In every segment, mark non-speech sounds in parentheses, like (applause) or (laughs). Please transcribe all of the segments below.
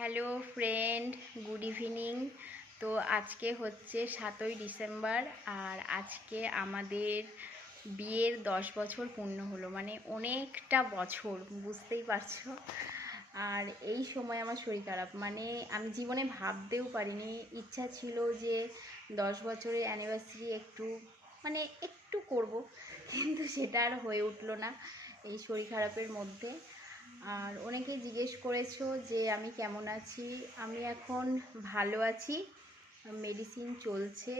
Hello friend, good evening. তো আজকে হচ্ছে সাতই ডিসেম্বর আর আজকে আমাদের বিয়ের দশ বছর পূর্ণ হলো মানে অনেকটা বছর, বুঝতেই পারছ? আর এই সময় আমার শরীর খারাপ মানে আমি জীবনে ভাবতেও পারিনি, ইচ্ছা ছিল যে দশ বছরের অ্যানিভার্সারি একটু মানে একটু করব, কিন্তু সেটা আর হয়ে উঠল না এই শরীর খারাপের মধ্যে। আর অনেকে জিজ্ঞেস করেছ যে আমি কেমন আছি? আমি এখন ভালো আছি। মেডিসিন চলছে।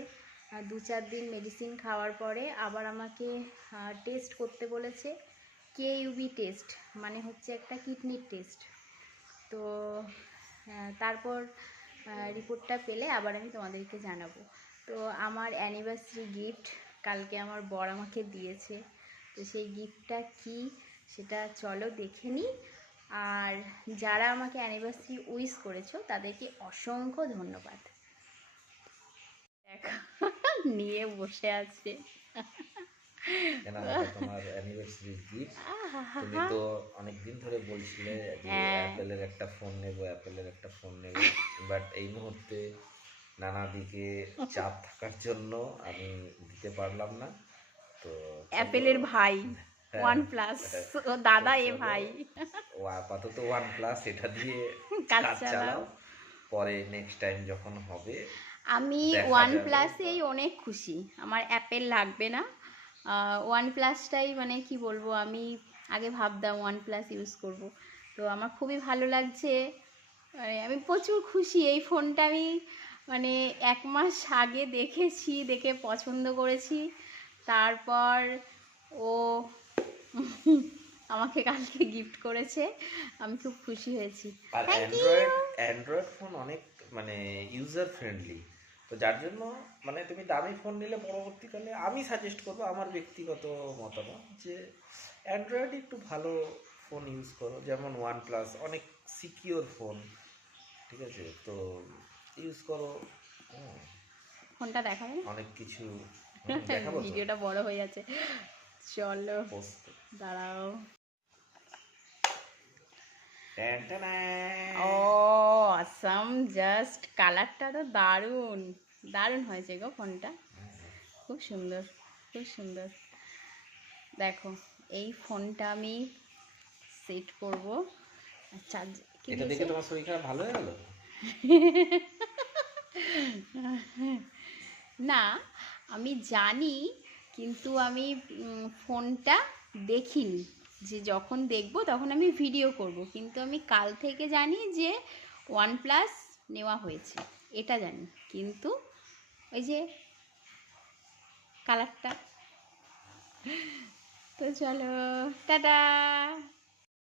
দু চার দিন মেডিসিন খাওয়ার পরে আবার আমাকে টেস্ট করতে বলেছে। কে ইউবি টেস্ট মানে হচ্ছে একটা কিডনির টেস্ট তো তারপর রিপোর্টটা পেলে আবার আমি তোমাদেরকে জানাব। তো আমার অ্যানিভার্সারি গিফট কালকে আমার বর আমাকে দিয়েছে। তো সেই গিফটটা কি? সেটা চলো দেখে নিই আর যারা আমাকে অ্যানিভার্সারি উইশ করেছ তাদেরকে অসংখ্য ধন্যবাদ। দেখো নিয়ে বসে আছে। কেন এটা তোমার অ্যানিভার্সারি গিফট তুমি তো ধরে বলছিলে যে হ্যাঁ। অ্যাপেলের একটা ফোন নেব অ্যাপেলের একটা ফোন নেব। বাট এই মুহূর্তে নানা দিকে চাপ থাকার জন্য আমি দিতে পারলাম না। তো অ্যাপেলের ভাই। ওয়ান প্লাস হ্যাঁ। ও দাদা এ ভাই। ও আপাতত ওয়ান প্লাস এটা দিয়ে (laughs) কাজ চালাও। পরে নেক্সট টাইম যখন হবে আমি ওয়ান প্লাসেই অনেক খুশি। আমার অ্যাপেল লাগবে না। ওয়ান প্লাসটাই মানে কি বলব আমি আগে ভাবতাম ওয়ান প্লাস ইউজ করব। তো আমার খুবই ভালো লাগছে। মানে আমি প্রচুর খুশি। এই ফোনটা আমি মানে এক মাস আগে দেখেছি দেখে পছন্দ করেছি। তারপর ও আমাকে কালকে গিফট করেছে। আমি খুব খুশি হয়েছি। আর অ্যান্ড্রয়েড অ্যান্ড্রয়েড ফোন অনেক মানে ইউজার ফ্রেন্ডলি তো যার জন্য মানে তুমি দামি ফোন নিলে পরবর্তীকালে আমি সাজেস্ট করব আমার ব্যক্তিগত মতামত যে অ্যান্ড্রয়েড একটু ভালো ফোন ইউজ করো। যেমন ওয়ান প্লাস অনেক সিকিওর ফোন ঠিক আছে? তো ইউজ করো। ফোনটা দেখাবে? অনেক কিছু (laughs) ভিডিওটা বড় হয়ে যাচ্ছে। চলো। দাঁড়াও। ও আসাম জাস্ট কালারটা তো দারুণ। দারুণ হয়েছে গো ফোনটা। খুব সুন্দর খুব সুন্দর। দেখো এই ফোনটা আমি সেট করব। চার্জ কি এটা দেখে তোমার শরীর খারাপ ভালো হয়ে গেল? না আমি জানি কিন্তু আমি ফোনটা দেখিনি। যে যখন দেখব তখন আমি ভিডিও করব। কিন্তু আমি কাল থেকে জানি যে ওয়ান প্লাস নেওয়া হয়েছে। এটা জানি। কিন্তু ওই যে কালারটা তো চলো, টাটা!